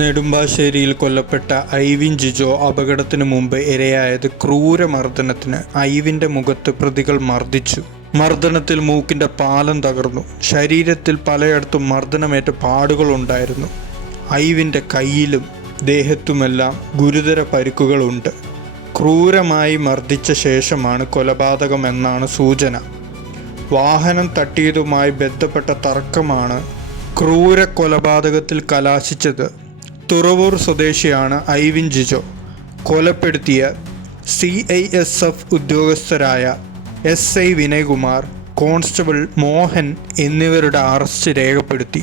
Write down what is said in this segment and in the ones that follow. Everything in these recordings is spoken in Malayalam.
നെടുമ്പാശ്ശേരിയിൽ കൊല്ലപ്പെട്ട ഐവിൻ ജിജോ അപകടത്തിനു മുമ്പ് ഇരയായത് ക്രൂരമർദ്ദനത്തിന്. ഐവിൻ്റെ മുഖത്ത് പ്രതികൾ മർദ്ദിച്ചു. മർദ്ദനത്തിൽ മൂക്കിൻ്റെ പാലം തകർന്നു. ശരീരത്തിൽ പലയിടത്തും മർദ്ദനമേറ്റ പാടുകളുണ്ടായിരുന്നു. ഐവിൻ്റെ കയ്യിലും ദേഹത്തുമെല്ലാം ഗുരുതര പരിക്കുകളുണ്ട്. ക്രൂരമായി മർദ്ദിച്ച ശേഷമാണ് കൊലപാതകമെന്നാണ് സൂചന. വാഹനം തട്ടിയതുമായി ബന്ധപ്പെട്ട തർക്കമാണ് ക്രൂര കൊലപാതകത്തിൽ കലാശിച്ചത്. തുറവൂർ സ്വദേശിയാണ് ഐവിൻ ജിജോ. കൊലപ്പെടുത്തിയ CISF ഉദ്യോഗസ്ഥരായ SI വിനയ്കുമാർ, കോൺസ്റ്റബിൾ മോഹൻ എന്നിവരുടെ അറസ്റ്റ് രേഖപ്പെടുത്തി.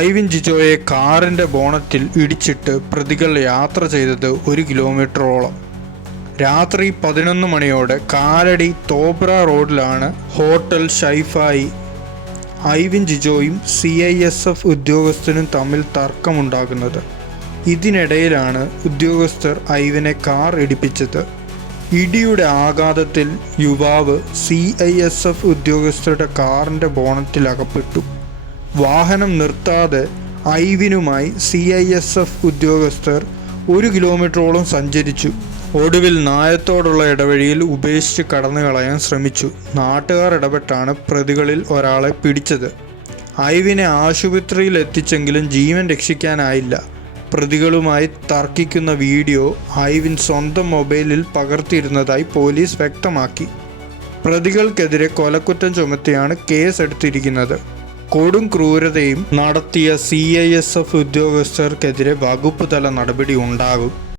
ഐവിൻ ജിജോയെ കാറിൻ്റെ ബോണറ്റിൽ ഇടിച്ചിട്ട് പ്രതികൾ യാത്ര ചെയ്തത് 1 കിലോമീറ്ററോളം. രാത്രി 11 മണിയോടെ കാലടി തോബ്ര റോഡിലാണ് ഹോട്ടൽ ഷൈഫായി ഐവിൻ ജിജോയും CISF ഉദ്യോഗസ്ഥനും തമ്മിൽ തർക്കമുണ്ടാകുന്നത്. ഇതിനിടയിലാണ് ഉദ്യോഗസ്ഥർ ഐവിനെ കാർ ഇടിപ്പിച്ചത്. ഇടിയുടെ ആഘാതത്തിൽ യുവാവ് CISF ഉദ്യോഗസ്ഥരുടെ കാറിൻ്റെ ബോണറ്റിൽ അകപ്പെട്ടു. വാഹനം നിർത്താതെ ഐവിനുമായി CISF ഉദ്യോഗസ്ഥർ 1 കിലോമീറ്ററോളം സഞ്ചരിച്ചു. ഒടുവിൽ നായത്തോടുള്ള ഇടവഴിയിൽ ഉപേക്ഷിച്ച് കടന്നു കളയാൻ ശ്രമിച്ചു. നാട്ടുകാർ ഇടപെട്ടാണ് പ്രതികളിൽ ഒരാളെ പിടിച്ചത്. ഐവിനെ ആശുപത്രിയിൽ എത്തിച്ചെങ്കിലും ജീവൻ രക്ഷിക്കാനായില്ല. പ്രതികളുമായി തർക്കിക്കുന്ന വീഡിയോ ഐവിൻ സ്വന്തം മൊബൈലിൽ പകർത്തിയിരുന്നതായി പോലീസ് വ്യക്തമാക്കി. പ്രതികൾക്കെതിരെ കൊലക്കുറ്റം ചുമത്തിയാണ് കേസ് എടുത്തിരിക്കുന്നത്. കൊടും ക്രൂരതയും നടത്തിയ CISF ഉദ്യോഗസ്ഥർക്കെതിരെ വകുപ്പ് തല നടപടി ഉണ്ടാകും.